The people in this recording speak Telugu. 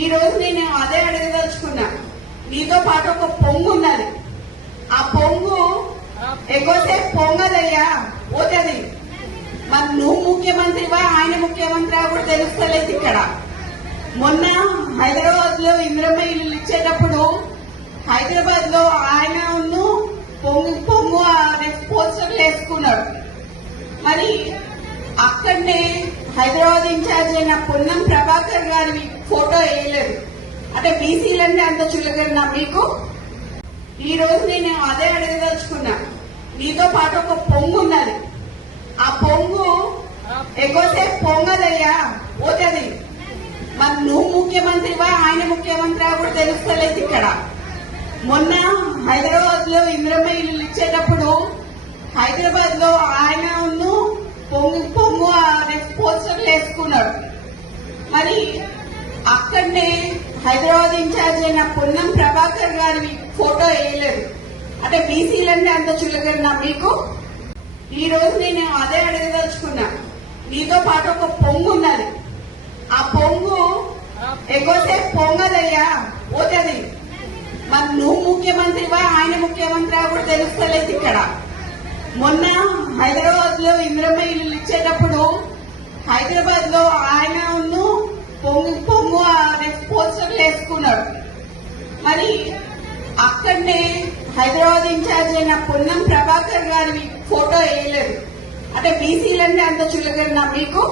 ఈ రోజు నేను అదే అడగదలుచుకున్నా. నీతో పాటు ఒక పొంగు ఉన్నది. ఆ పొంగు ఎక్కువసేపు పొంగదయ్యా, పోతుంది. మరి నువ్వు ముఖ్యమంత్రివా ఆయన ముఖ్యమంత్రి కూడా తెలుస్తలేదు. ఇక్కడ మొన్న హైదరాబాద్ లో ఇంద్రమ్మ ఇల్లు ఇచ్చేటప్పుడు హైదరాబాద్ లో ఆయన పొంగు పొంగు పోస్టర్లు వేసుకున్నాడు. మరి అక్కడనే హైదరాబాద్ ఇన్ఛార్జ్ అయిన పొన్నం ప్రభాకర్ గారి ఫోటో వేయలేదు. అంటే బీసీలంటే అంత చులకన్నా మీకు? ఈ రోజు నేను అదే అడగదలుచుకున్నా. నీతో పాటు ఒక పొంగు ఉన్నది. ఆ పొంగు ఎక్కువసేపు పొంగదయ్యా, పోతుంది. మరి నువ్వు ముఖ్యమంత్రివా ఆయన ముఖ్యమంత్రి కూడా తెలుస్తలేదు. ఇక్కడ మొన్న హైదరాబాద్ లో ఇంద్రమ్మ ఇల్లు ఇచ్చేటప్పుడు హైదరాబాద్ లో ఆయన పొంగు పొంగు పోస్టర్లు వేసుకున్నాడు. మరి అక్కడనే హైదరాబాద్ ఇన్ఛార్జ్ అయిన పొన్నం ప్రభాకర్ గారి ఫోటో వేయలేదు. అంటే బీసీలంటే అంత చులకన్నా మీకు? ఈ రోజు నేను అదే అడగదలుచుకున్నా. నీతో పాటు ఒక పొంగు ఉన్నది. ఆ పొంగు ఎక్కువసేపు పొంగదయ్యా, పోతుంది. మరి నువ్వు ముఖ్యమంత్రివా ఆయన ముఖ్యమంత్రి కూడా తెలుస్తలేదు. ఇక్కడ మొన్న హైదరాబాద్ లో ఇంద్రమ్మ ఇల్లు ఇచ్చేటప్పుడు హైదరాబాద్ లో ఆయన పొంగు పొంగు పోస్టర్లు వేసుకున్నాడు. మరి అక్కడనే హైదరాబాద్ ఇన్ఛార్జ్ అయిన పొన్నం ప్రభాకర్ గారి ఫోటో వేయలేదు. అంటే బీసీలంటే అంత చులకన్నా మీకు?